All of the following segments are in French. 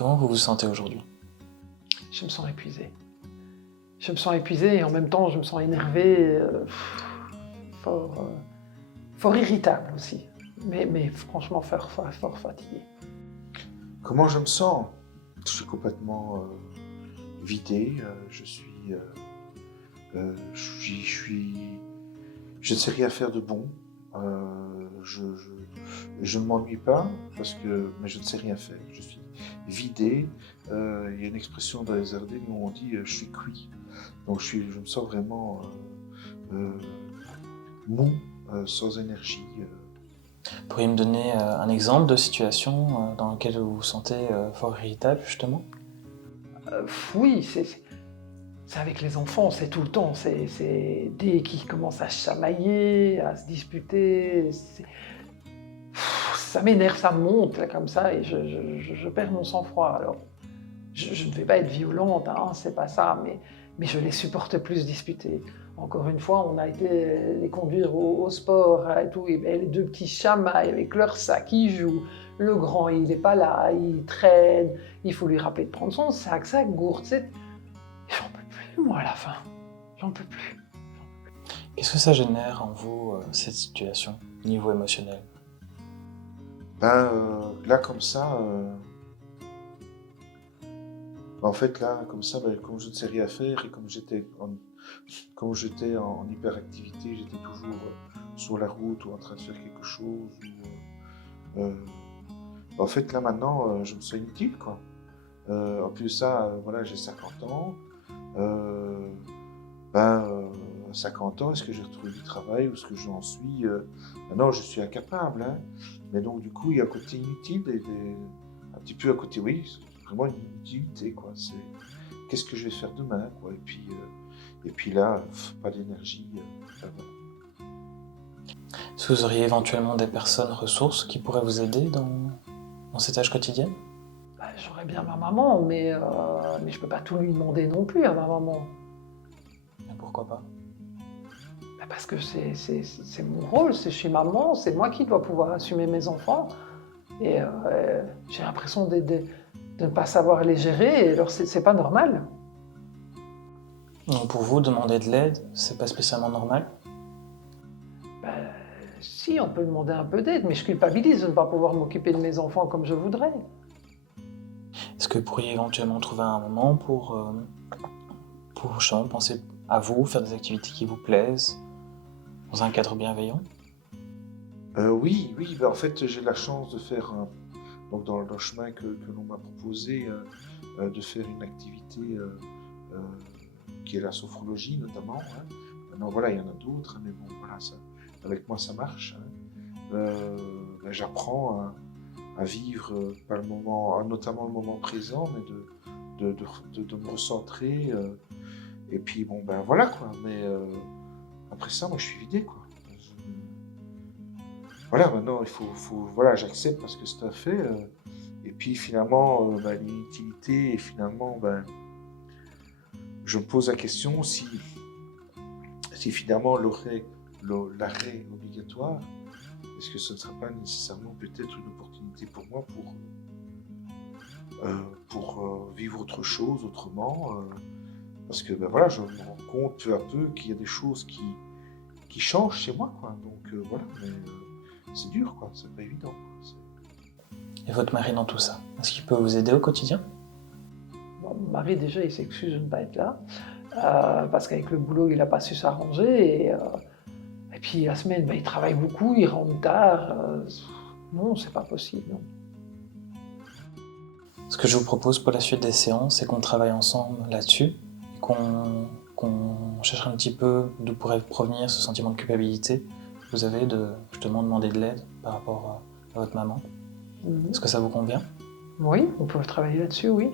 Comment vous vous sentez aujourd'hui? Je me sens épuisée. Je me sens épuisée et en même temps, je me sens énervée, fort irritable aussi. Mais franchement, fort fatiguée. Comment je me sens? Je suis complètement vidé. Je ne sais rien faire de bon. Je ne m'ennuie pas mais je ne sais rien faire. Je suis vidé. Il y a une expression dans les Ardennes où on dit je suis cuit. Donc je me sens vraiment mou, sans énergie. Pourriez me donner un exemple de situation dans laquelle vous vous sentez fort irritable, justement? Oui, c'est avec les enfants, c'est tout le temps. C'est dès qu'ils commencent à chamailler, à se disputer, ça m'énerve, ça monte là, comme ça et je perds mon sang-froid. Alors, je ne vais pas être violente, hein, c'est pas ça, mais je les supporte plus disputer. Encore une fois, on a été les conduire au sport et tout, et ben, les deux petits chamaillent avec leur sac, ils jouent. Le grand, il n'est pas là, il traîne, il faut lui rappeler de prendre son sac, sa gourde, j'en peux plus, moi, à la fin. J'en peux plus. Qu'est-ce que ça génère en vous, cette situation, au niveau émotionnel? Là, comme ça, en fait, là, comme ça, comme je ne sais rien faire et comme j'étais en hyperactivité, j'étais toujours sur la route ou en train de faire quelque chose. En fait, là, maintenant, je me sens inutile, quoi. En plus de ça, voilà, j'ai 50 ans. À 50 ans, est-ce que j'ai retrouvé du travail ou est-ce que j'en suis Maintenant, je suis incapable, hein. Mais donc, du coup, il y a un côté inutile un petit peu à côté, oui, c'est vraiment une inutilité, quoi. C'est qu'est-ce que je vais faire demain, quoi. Et puis là, pas d'énergie. Voilà. Est-ce que vous auriez éventuellement des personnes ressources qui pourraient vous aider dans ces tâches quotidiennes? Bah, j'aurais bien ma maman, mais je peux pas tout lui demander non plus à ma maman. Et pourquoi pas? Bah, parce que c'est mon rôle, c'est chez maman, c'est moi qui dois pouvoir assumer mes enfants. Et j'ai l'impression de ne pas savoir les gérer, et alors c'est pas normal. Donc pour vous, demander de l'aide, c'est pas spécialement normal? Bah, si, on peut demander un peu d'aide, mais je culpabilise de ne pas pouvoir m'occuper de mes enfants comme je voudrais. Est-ce que vous pourriez éventuellement trouver un moment pour justement penser à vous, faire des activités qui vous plaisent, dans un cadre bienveillant? Oui, en fait, j'ai la chance de faire, donc dans le chemin que l'on m'a proposé, de faire une activité qui est la sophrologie notamment. Hein. Maintenant, voilà, il y en a d'autres, mais bon, voilà, avec moi, ça marche. Hein. J'apprends à vivre pas le moment, notamment le moment présent, mais de me recentrer. Et puis, bon, voilà, quoi. Mais après ça, moi, je suis vidé, quoi. Voilà, maintenant, voilà, j'accepte parce que c'est un fait. Et puis, finalement, l'inutilité, et finalement, je me pose la question si finalement l'arrêt obligatoire, est-ce que ce ne serait pas nécessairement peut-être une opportunité pour moi pour vivre autre chose autrement parce que voilà, je me rends compte peu à peu qu'il y a des choses qui changent chez moi, quoi. Donc voilà, mais c'est dur, quoi. C'est pas évident, quoi. Et votre mari dans tout ça, est-ce qu'il peut vous aider au quotidien? Bon, mon mari, déjà, il s'excuse de ne pas être là, parce qu'avec le boulot, il n'a pas su s'arranger. Et puis, la semaine, il travaille beaucoup, il rentre tard. Non, c'est pas possible, non. Ce que je vous propose pour la suite des séances, c'est qu'on travaille ensemble là-dessus, et qu'on cherche un petit peu d'où pourrait provenir ce sentiment de culpabilité que vous avez de justement demander de l'aide par rapport à votre maman. Est-ce que ça vous convient? Oui, on peut travailler là-dessus, oui.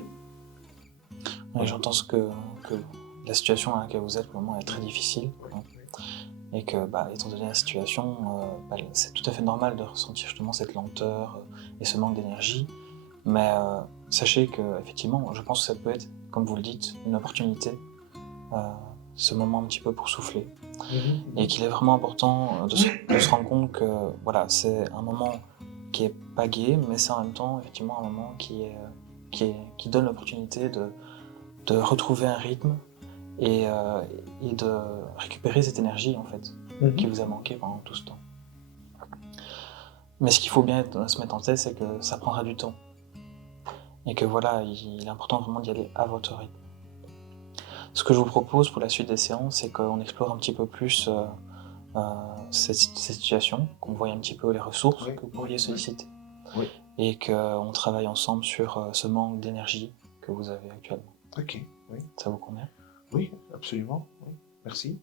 Oui, j'entends que la situation dans laquelle vous êtes pour le moment est très difficile, hein, et que, étant donné la situation, c'est tout à fait normal de ressentir justement cette lenteur et ce manque d'énergie. Mais sachez que, effectivement, je pense que ça peut être, comme vous le dites, une opportunité, ce moment un petit peu pour souffler. Et qu'il est vraiment important de se rendre compte que voilà, c'est un moment qui est pas gai, mais c'est en même temps effectivement un moment qui est qui donne l'opportunité de retrouver un rythme et de récupérer cette énergie en fait qui vous a manqué pendant tout ce temps. Mais ce qu'il faut bien se mettre en tête, c'est que ça prendra du temps. Et que voilà, il est important vraiment d'y aller à votre rythme. Ce que je vous propose pour la suite des séances, c'est qu'on explore un petit peu plus cette situation, qu'on voie un petit peu les ressources que vous pourriez solliciter. Oui. Et qu'on travaille ensemble sur ce manque d'énergie que vous avez actuellement. Ok, oui. Ça vous convient? Oui, absolument. Oui. Merci.